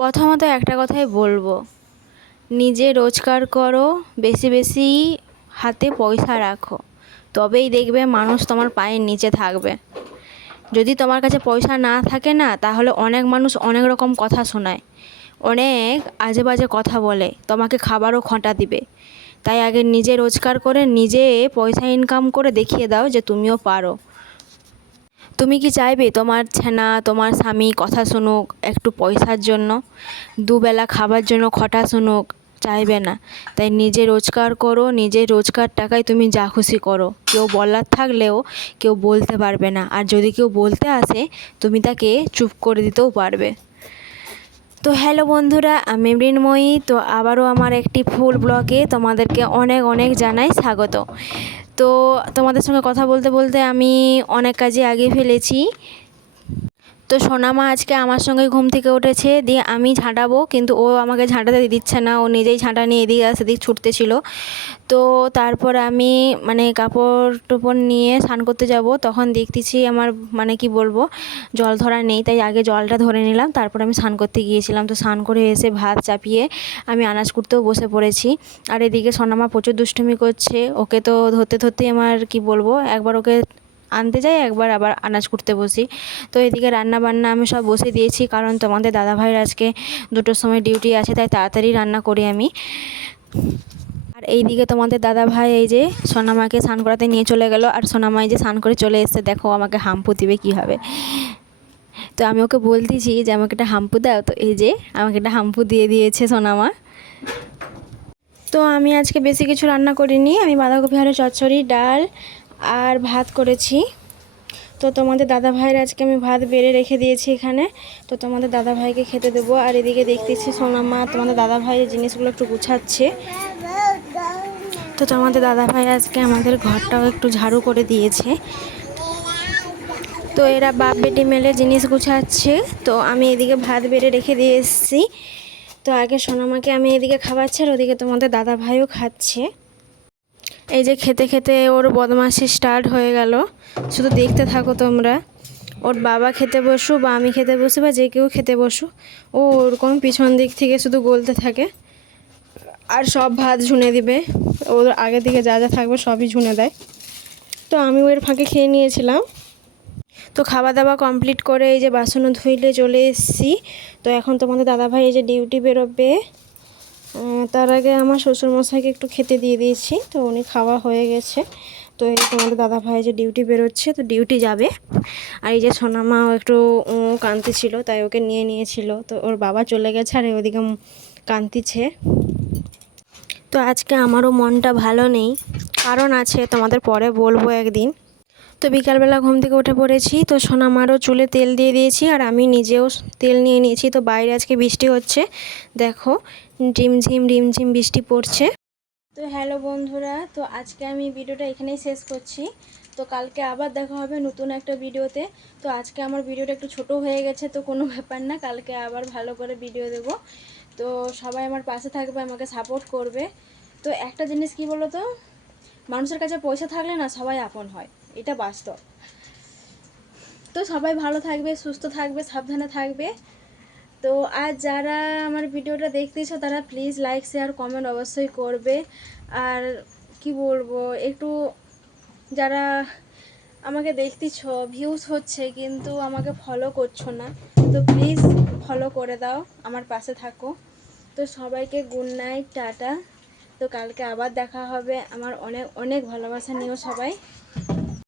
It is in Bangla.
প্রথমত একটা কথাই বলবো, নিজে রোজগার করো, বেশি বেশি হাতে পয়সা রাখো, তবেই দেখবে মানুষ তোমার পায়ের নিচে থাকবে। যদি তোমার কাছে পয়সা না থাকে না, তাহলে অনেক মানুষ অনেক রকম কথা শোনায়, অনেক আজে বাজে কথা বলে, তোমাকে খাবারও খঁটা দিবে। তাই আগে নিজে রোজগার করে নিজে পয়সা ইনকাম করে দেখিয়ে দাও যে তুমিও পারো। তুমি কি চাইবে তোমার ছেনা তোমার স্বামী কথা শুনুক একটু পয়সার জন্য, দুবেলা খাবার জন্য খটা শুনুক? চাইবে না। তাই নিজে রোজগার করো, নিজের রোজগার টাকায় তুমি যা খুশি করো। কেউ বলার থাকলেও কেউ বলতে পারবে না, আর যদি কেউ বলতে আসে তুমি তাকে চুপ করে দিতেও পারবে। তো হ্যালো বন্ধুরা, আমি মৃন্ময়ী। তো আবারও আমার একটি ফুল ব্লগে তোমাদেরকে অনেক অনেক জানাই স্বাগত। তো তোমাদের সঙ্গে কথা বলতে বলতে আমি অনেক কাজে এগিয়ে ফেলেছি। তো সোনামা আজকে আমার সঙ্গে ঘুম থেকে উঠেছে, দিয়ে আমি ঝাঁটাবো, কিন্তু ও আমাকে ঝাঁটাতে দিচ্ছে না, ও নিজেই ঝাঁটা নিয়ে এদিকে সেদিক ছুটতেছিল। তো তারপর আমি কাপড় টোপড় নিয়ে স্নান করতে যাব, তখন দেখতেছি আমার কি বলবো, জল ধরা নেই। তাই আগে জলটা ধরে নিলাম, তারপর আমি স্নান করতে গিয়েছিলাম। তো স্নান করে এসে ভাত চাপিয়ে আমি আনাজ করতেও বসে পড়েছি। আর এদিকে সোনামা প্রচুর দুষ্টুমি করছে, ওকে তো ধরতে ধরতে আমার বলবো, একবার ওকে আনতে যাই, একবার আবার আনাজ কুটতে বসি। তো এদিকে রান্না বান্না আমি সব বসে দিয়েছি, কারণ তোমাদের দাদাভাইয়ের আজকে 2টোর সময় ডিউটি আছে, তাই তাড়াতাড়ি রান্না করি আমি। আর এইদিকে তোমাদের দাদাভাই এই যে সোনামাকে স্নান করাতে নিয়ে চলে গেল, আর সোনামা এই যে স্নান করে চলে এসছে, দেখো আমাকে হাম্পু দিবে কীভাবে। তো আমি ওকে বলতেছি যে আমাকে একটা হাম্পু দাও, তো এই যে আমাকে একটা হাম্পু দিয়ে দিয়েছে সোনামা। তো আমি আজকে বেশি কিছু রান্না করিনি, আমি বাঁধাকপি আলু চচ্চড়ি, ডাল আর ভাত করেছি। তো তোমাদের দাদাভাইয়ের আজকে আমি ভাত বেড়ে রেখে দিয়েছি এখানে, তো তোমাদের দাদাভাইকে খেতে দেবো। আর এদিকে দেখতেছি সোনামা তোমাদের দাদাভাইয়ের জিনিসগুলো একটু গুছাচ্ছে। তো তোমাদের দাদাভাই আজকে আমাদের ঘরটাও একটু ঝাড়ু করে দিয়েছে। তো এরা বাপ বেটি মেলে জিনিস গুছাচ্ছে, তো আমি এদিকে ভাত বেড়ে রেখে দিয়ে এসেছি। তো আগে সোনামাকে আমি এদিকে খাওয়াচ্ছি, আর ওদিকে তোমাদের দাদাভাইও খাচ্ছে। এই যে খেতে খেতে ওর বদমাশি স্টার্ট হয়ে গেল, শুধু দেখতে থাকো তোমরা। ওর বাবা খেতে বসু বা আমি খেতে বসি বা যে কেউ খেতে বসু, ও ওরকম পিছন দিক থেকে শুধু গলতে থাকে, আর সব ভাত ঝুনে দিবে। ওর আগে থেকে যা যা থাকবে সবই ঝুনে দেয়। তো আমি ওর ফাঁকে খেয়ে নিয়েছিলাম। তো খাওয়া দাওয়া কমপ্লিট করে এই যে বাসনও ধুইলে চলে এসেছি। তো এখন তোমাদের দাদাভাই এই যে ডিউটি বেরোবে, তার আগে আমার শ্বশুরমশাইকে একটু খেতে দিয়ে দিয়েছি, তো উনি খাওয়া হয়ে গেছে। তো এই তোমাদের দাদাভাই যে ডিউটি বেরোচ্ছে, তো ডিউটি যাবে। আর এই যে সোনামাও একটু কাঁদতেছিল, তাই ওকে নিয়ে নিয়েছিল। তো ওর বাবা চলে গেছে, আর ওদিকে কাঁদতেছে। তো আজকে আমারও মনটা ভালো নেই, কারণ আছে, তোমাদের পরে বলবো একদিন। তো বিকালবেলা ঘুম থেকে উঠে পড়েছি, তো সোনামারও চুলে তেল দিয়ে দিয়েছি, আর আমি নিজেও তেল নিয়ে নিয়েছি। তো বাইরে আজকে বৃষ্টি হচ্ছে, দেখো রিমঝিম রিমঝিম বৃষ্টি পড়ছে। তো হ্যালো বন্ধুরা, তো আজকে আমি ভিডিওটা এখানেই শেষ করছি। তো কালকে আবার দেখা হবে নতুন একটা ভিডিওতে। তো আজকে আমার ভিডিওটা একটু ছোট হয়ে গেছে, তো কোনো ব্যাপার না, কালকে আবার ভালো করে ভিডিও দেব। তো সবাই আমার পাশে থাকবে, আমাকে সাপোর্ট করবে। তো একটা জিনিস কি বলো তো, মানুষের কাছে পয়সা থাকলে না সবাই আপন হয়, এটা বাস্তব। তো সবাই ভালো থাকবে, সুস্থ থাকবে, সাবধানে থাকবে। তো আর যারা আমার ভিডিওটা দেখতেছো তারা প্লিজ লাইক শেয়ার কমেন্ট অবশ্যই করবে। আর কি বলবো, একটু যারা আমাকে দেখতেছ ভিউজ হচ্ছে কিন্তু আমাকে ফলো করছো না, তো প্লিজ ফলো করে দাও, আমার পাশে থাকো। তো সবাইকে গুড নাইট, টাটা। তো কালকে আবার দেখা হবে, আমার অনেক অনেক ভালোবাসা নিও সবাই।